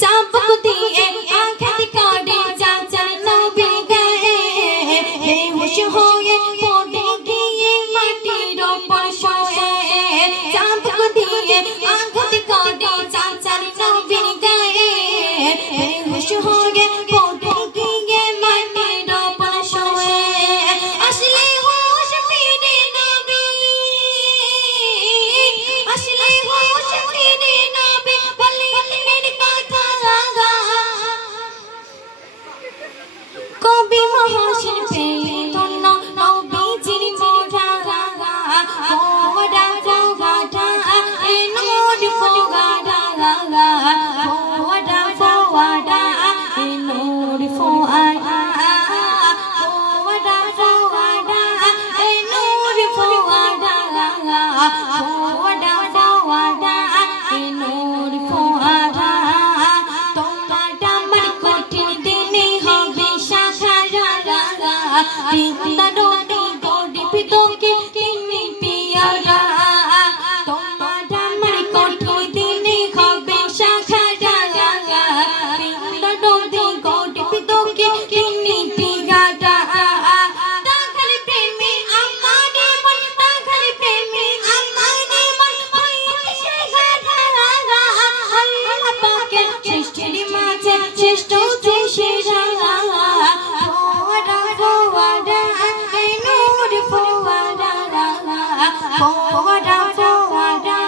चाबुक दिए आंखें काटे चाचर नबी गए बेहोश होए पड़े गए माटिर ऊपर सोए चाबुक दिए आंखें काटे चाचर नबी गए बेहोश होए पड़े गए माटिर ऊपर सोए असले होश फिरे नबी असले होश फिरे नबी कभी महाशिर पे तुन्ना नबीजिर मोरा फोड़ा फोगाटा ए नूर फोगाटा फोड़ा फोगाटा ए नूर फोगाटा फोड़ा फोगाटा ए नूर फोगाटा फोड़ा फोगाटा ए नूर फोगाटा तुम्हारा मन कठिन दिन হবে সাহারা তিনদারোনি গড়ি পিতকে তিনি পিয়ারা তোমারা আমার কঠিন দিনে হবে সাহারা তিনদারোনি গড়ি পিতকে তিনি পিয়ারা তাহার প্রেমে আমার মন তাহার প্রেমে আমার মন হইছে গাধা আল্লাহ পাকের সৃষ্টির মাঝে শ্রেষ্ঠ সেরা फोड़ा फोड़ा ए नूर फोड़ा फोड़ा फोड़ा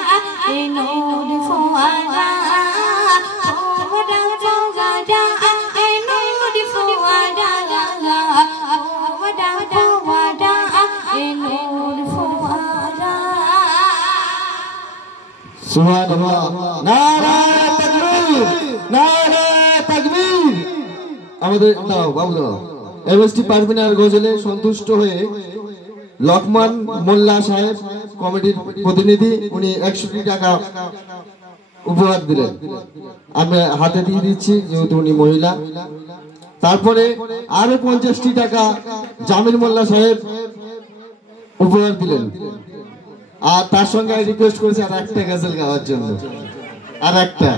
ए नूर फोड़ा फोड़ा फोड़ा ए नूर फोड़ा सुभान अल्लाह नारा तकबीर नारा तकबीर আমাদের দাও বাবু দাও এমএসটি পারভিনার গজলে সন্তুষ্ট হয়ে লকমান মোল্লা সাহেব কমিটির প্রতিনিধি উনি 100 টাকা উপহার দিলেন আমি হাতে দিয়ে দিচ্ছি যেহেতু উনি মহিলা তারপরে আরো 50 টাকা জামিল মোল্লা সাহেব উপহার দিলেন আর তার সঙ্গে রিকোয়েস্ট করেছে আর একটা গজল গাওয়ার জন্য আর একটা